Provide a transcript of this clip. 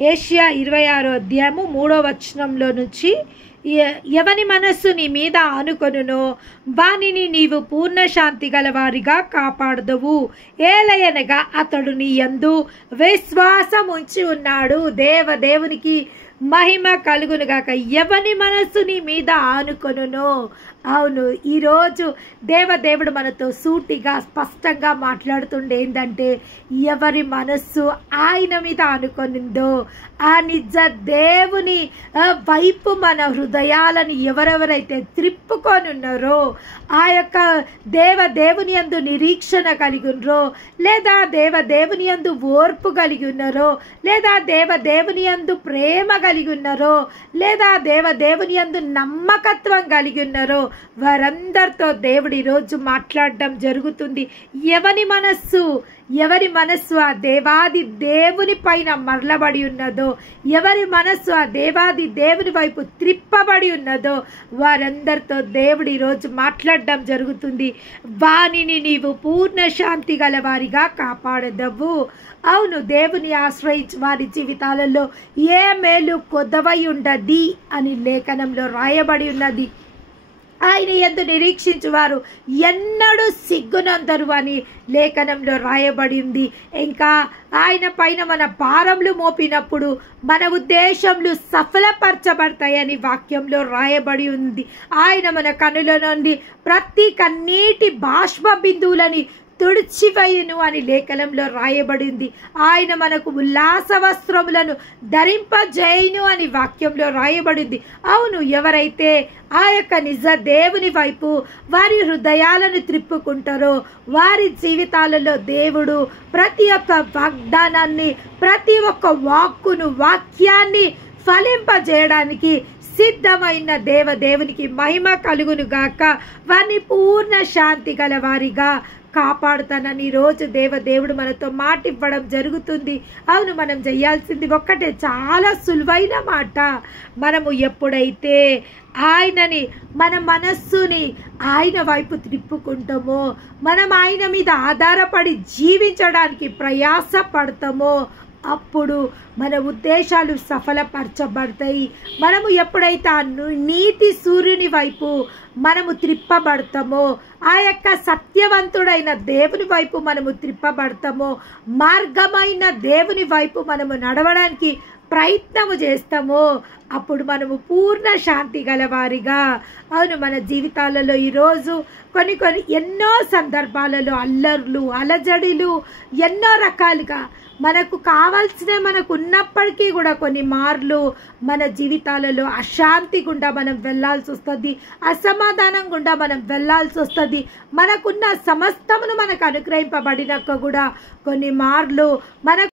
Asia 26:3 నుంచి, ఎవని మనస్సు నీ మీద ఆనుకొనునో వానిని నీవు పూర్ణ శాంతి గలవారిగా కాపాడదువు, ఏలయనగా అతడు నీ యందు విశ్వాసం ఉంచి ఉన్నాడు. దేవునికి మహిమ కలుగునుగాక. ఎవని మనస్సు నీ మీద ఆనుకొనునో. అవును, ఈరోజు దేవుడు మనతో సూటిగా స్పష్టంగా మాట్లాడుతుండే ఏంటంటే, ఎవరి మనస్సు ఆయన మీద ఆనుకొనిందో ఆ నిజ దేవుని వైపు మన హృదయాలను ఎవరెవరైతే త్రిప్పుకొని ఉన్నారో, ఆ యొక్క దేవుని యందు నిరీక్షణ కలిగి ఉన్నారో, లేదా దేవుని యందు ఓర్పు కలిగి ఉన్నారో, లేదా దేవుని యందు ప్రేమ కలిగి ఉన్నారో, లేదా దేవుని యందు నమ్మకత్వం కలిగి ఉన్నారో, వారందరితో దేవుడు ఈరోజు మాట్లాడడం జరుగుతుంది. ఎవరి మనస్సు ఆ దేవాది దేవుని పైన మరలబడి ఉన్నదో, ఎవరి మనస్సు ఆ దేవాది దేవుని వైపు త్రిప్పబడి ఉన్నదో, వారందరితో దేవుడు ఈరోజు మాట్లాడడం జరుగుతుంది. వానిని నీవు పూర్ణ శాంతి గలవారిగా కాపాడదవు. అవును, దేవుని ఆశ్రయించి వారి జీవితాలలో ఏ మేలు కొదవై ఉండది అని లేఖనంలో రాయబడి ఉన్నది. ఆయన యందు నిరీక్షించు వారు ఎన్నడూ సిగ్గునందరు అని లేఖనంలో రాయబడి ఉంది. ఇంకా ఆయన పైన మన భారములు మోపినప్పుడు మన ఉద్దేశములు సఫలపరచబడతాయని వాక్యంలో రాయబడి ఉంది. ఆయన మన కనుల నుండి ప్రతి కన్నీటి బాష్ప బిందువులని తుడిచివేయును అని లేఖనంలో రాయబడింది. ఆయన మనకు ఉల్లాస వస్త్రములను ధరింపజేయును అని వాక్యంలో రాయబడింది. అవును, ఎవరైతే ఆ యొక్క నిజ దేవుని వైపు వారి హృదయాలను త్రిప్పుకుంటారో, వారి జీవితాలలో దేవుడు ప్రతి ఒక్క వాగ్దానాన్ని, ప్రతి ఒక్క వాక్యాన్ని ఫలింపజేయడానికి సిద్ధమైన దేవునికి మహిమ కలుగును గాక. వారిని పూర్ణ శాంతి గల వారిగా కాపాడుతానని ఈరోజు దేవుడు మనతో మాట ఇవ్వడం జరుగుతుంది. అవును, మనం చేయాల్సింది ఒక్కటే, చాలా సులువైన మాట. మనము ఎప్పుడైతే ఆయనని, మన మనస్సుని ఆయన వైపు త్రిప్పుకుంటామో, మనం ఆయన మీద ఆధారపడి జీవించడానికి ప్రయాస పడతామో, అప్పుడు మన ఉద్దేశాలు సఫలపరచబడతాయి. మనము ఎప్పుడైతే ఆ నీతి సూర్యుని వైపు మనము త్రిప్పబడతామో, ఆ యొక్క సత్యవంతుడైన దేవుని వైపు మనము త్రిప్పబడతామో, మార్గమైన దేవుని వైపు మనము నడవడానికి ప్రయత్నము చేస్తామో, అప్పుడు మనము పూర్ణ శాంతి గలవారిగా. అవును, మన జీవితాలలో ఈరోజు కొన్ని ఎన్నో సందర్భాలలో అల్లర్లు, అలజడిలు, ఎన్నో రకాలుగా మనకు కావాల్సిన మనకు ఉన్నప్పటికీ కూడా కొన్ని మార్లు మన జీవితాలలో అశాంతి గుండా మనం వెళ్ళాల్సి వస్తుంది, అసమాధానం గుండా మనం వెళ్ళాల్సి వస్తుంది. మనకున్న సమస్తమును మనకు అనుగ్రహింపబడినాక కూడా కొన్ని మార్లు మనకు